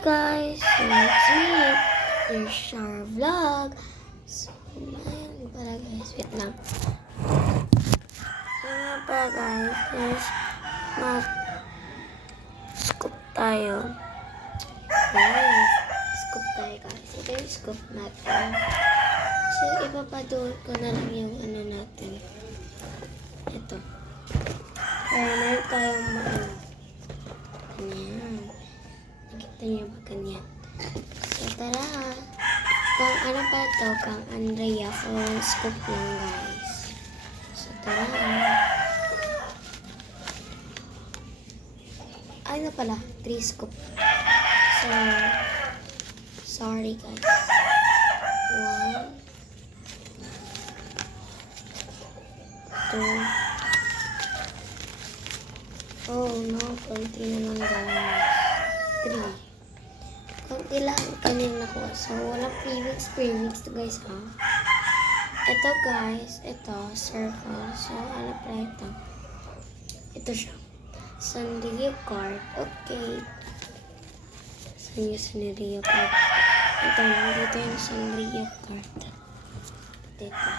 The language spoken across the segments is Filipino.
guys, so it's me, your Shar Vlog. So, ayun pala guys, wait lang. So, nga pala guys, is mag-scoop tayo. Yes, scoop tayo guys. Ito yung scoop natin. So, ipapadoon ko na lang yung ano natin. Ito. Kaya meron tayong ganyan. Nakita niyo ba ganyan? So, tara. Kang ano pa ito? Kang Andrea for scoop lang guys. So, tara. Ano pala? 3 scoop. So, sorry guys. 1 2 Oh no, konti na lang guys. 3. Konti lang kanina ko. So, walang premix to guys ha. Ito guys, ito, circle. So, ano pa ito? Ito siya. Sanrio card. Okay. Saan yung Sanrio card? Ito, nandito yung Sanrio card. Dito.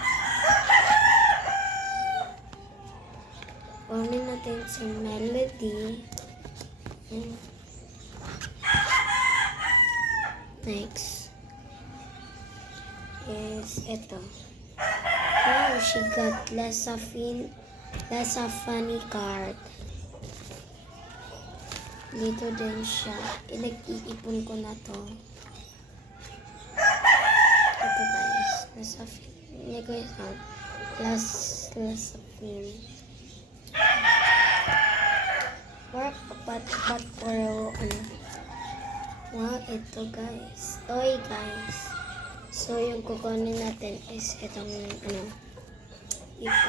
Kunin natin si Melody. Next is ito. Oh, she got less of funny card. Dito din siya. Nag-iipon ko na to. Ito guys. Hindi ko isang. Less of funny. But for ano. Wow, ito guys. Toy guys. So, yung kukunin natin is itong ano. Ito.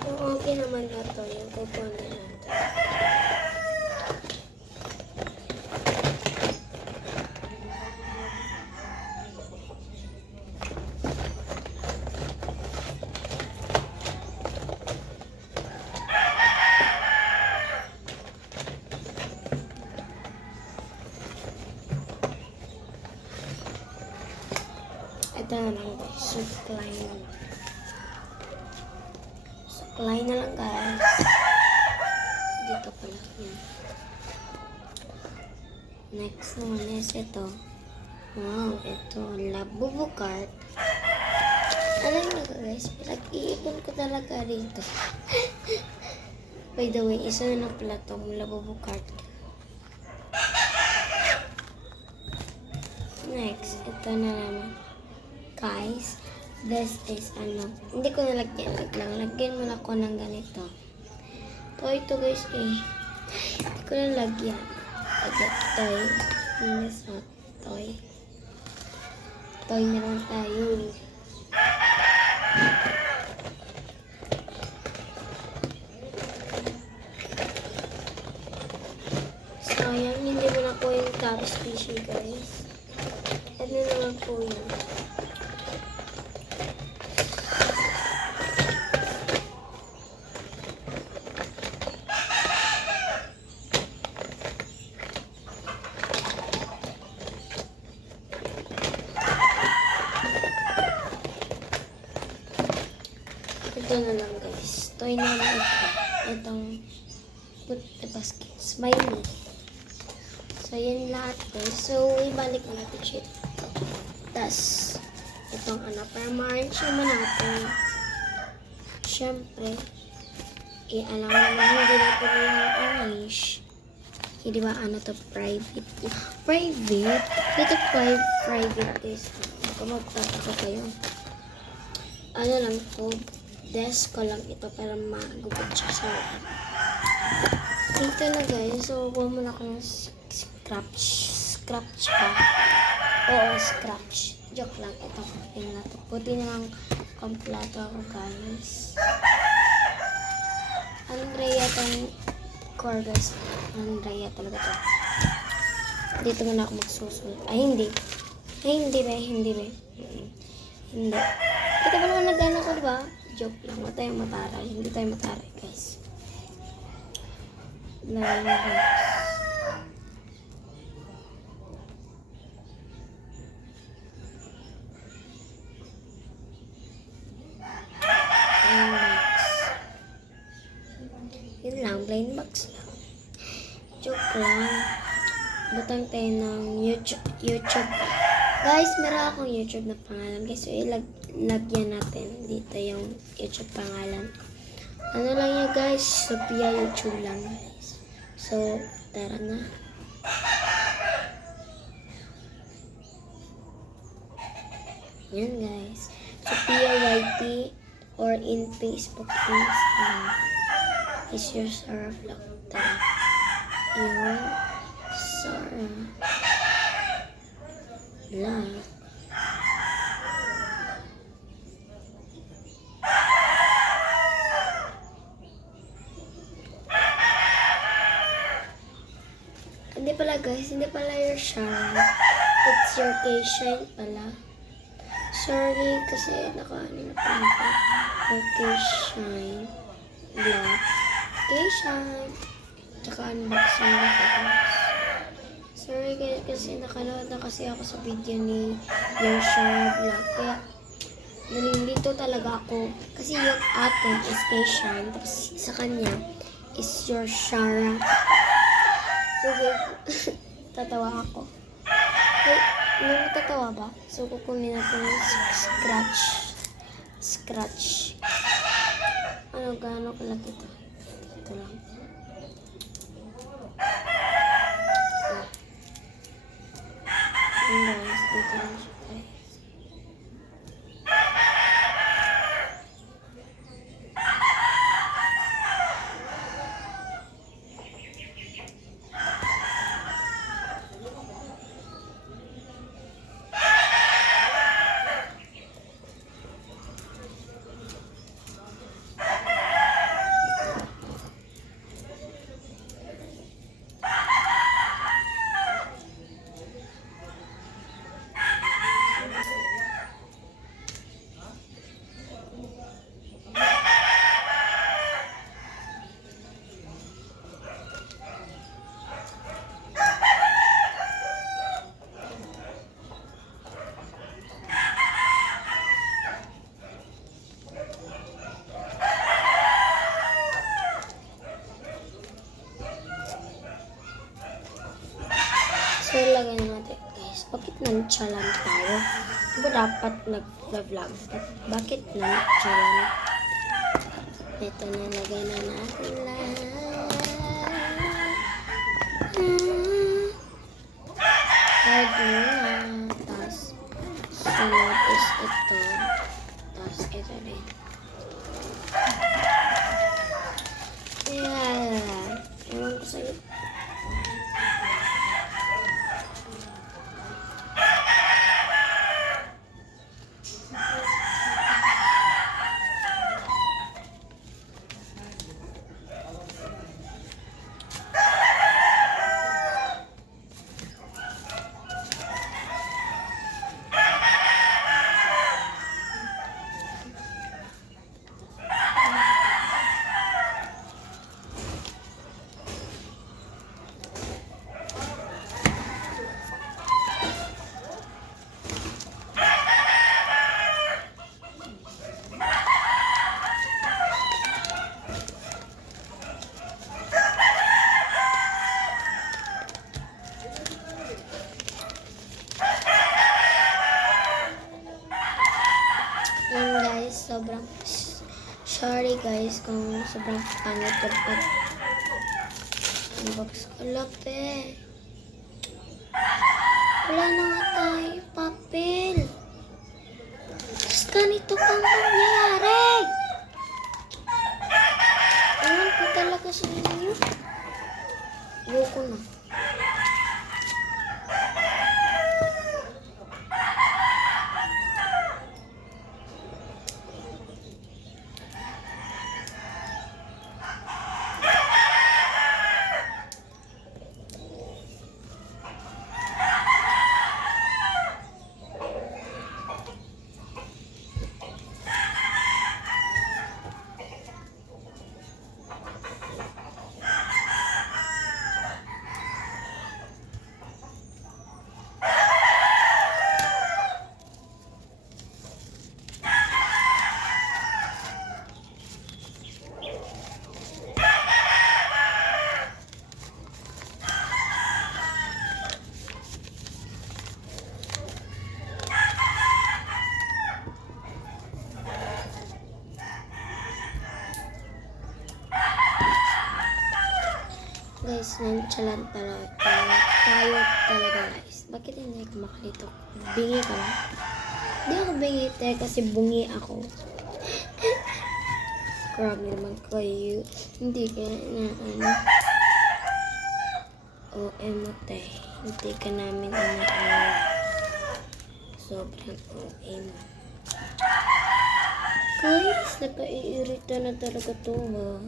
Kung okay naman na to, yung kukunin natin. Ito na lang guys. Supply na lang. Supply na lang guys. Dito pala. Yan. Next one is ito. Wow, ito. Labubu card. Alam nyo guys, pinag-iipon ko talaga rito. By the way, isa na pala itong Labubu card. Next, ito na naman. Guys, this is ano, hindi ko nalagyan. Lagyan muna ko ng ganito. Toy to guys eh. Hindi ko nalagyan. Lagyan toy. This not toy. Toy na lang tayo. Sayang, hindi mo na po yung top squishy guys. Ano naman po yun? Ito na lang guys. Toy na lang ito. Itong put the basket. Smiley. So, yan lahat guys. So, ibalik na natin siya. Tapos, itong ano, para ma-arrange naman natin. Siyempre, alam naman hindi natin yung arrange. Hindi ba ano to, private? Private? Dito private guys. Kung magtataka kayo. Ano lang to, desk ko lang ito para magubad siya sa ito na guys. So, huwag mo na akong scratch pa. Oo, scratch. Joke lang. Ito, puti na ito. Puti na lang kompleto ako guys. Andrea tong core guys. Andrea talaga to. Dito muna ako magsusunod. Ay, hindi. Hindi ba? Hindi. Kita ba naman nagana ko, diba? Joke lang. Huwag tayong mataray. Hindi tayo mataray, guys. blind box. Blind box. Yun lang, blind box lang. Joke lang. Butang tayo ng YouTube. Guys, meron akong YouTube na pangalan. Guys, so ilagyan natin dito yung YouTube pangalan ko. Ano lang yan guys, Sophia YouTube lang guys. So, tara na. Yan guys. Sophia YT or in Facebook is your Sarah vlog. Tara. Yun. Sarah vlog. Hindi pala guys, hindi pala your Sarah. It's your K-Shine pala. Sorry kasi naka-ano na pala ako. Your K-Shine vlog. K-Shine. Tsaka unboxing na ko guys. Sorry guys kasi nakanood na kasi ako sa video ni your Sarah vlog. Kaya nalilito talaga ako. Kasi yung atin is K-Shine. Tapos sa kanya is your Sarah. So guys, tatawa ako. Hey, may matatawa ba? So kukunin natin yung scratch. Ano, gaano kalaki ito? Ito lang. Ayan guys, dito lang siya guys. So, lagyan natin guys. Bakit nonchalant tayo? Diba dapat nag-vlog? Bakit nonchalant? Ito na, lagay na natin lahat. Hard na. Tapos, sunod is ito. Tapos, ito rin. Ayan. Ewan ko sa'yo. Yan guys, sobrang sorry guys kung sobrang pangit ko at unbox ko lape. Wala na nga tayo papel. Tapos ganito pang nangyayari. Ewan ko talaga sa inyo. Ayoko na. Guys, nonchalant talaga. Tayo talaga guys. Bakit hindi ka makalitok? Bingi ka ba? Hindi ako bingi kasi bungi ako. Grabe naman kayo. Hindi ka na ano. O emote. Hindi ka namin sobrang OA mo. Guys, nakaiirita na talaga to ba?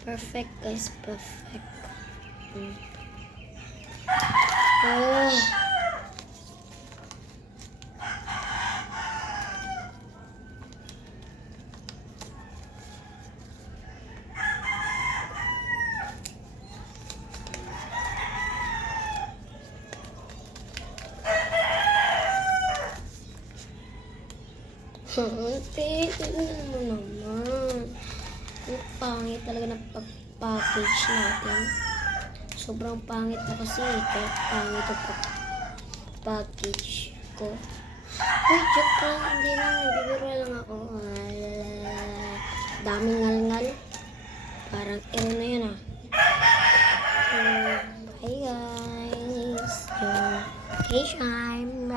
Perfect guys, perfect. Oh. Ate, tignan mo naman. Ang pangit talaga ng package natin. Sobrang pangit na kasi. Kaya pangit ang package ko. Uy, joke lang. Hindi lang. Bibiro lang ako. Daming ngal-ngal. Parang ero na yun ah. So, bye guys. Okay, shine.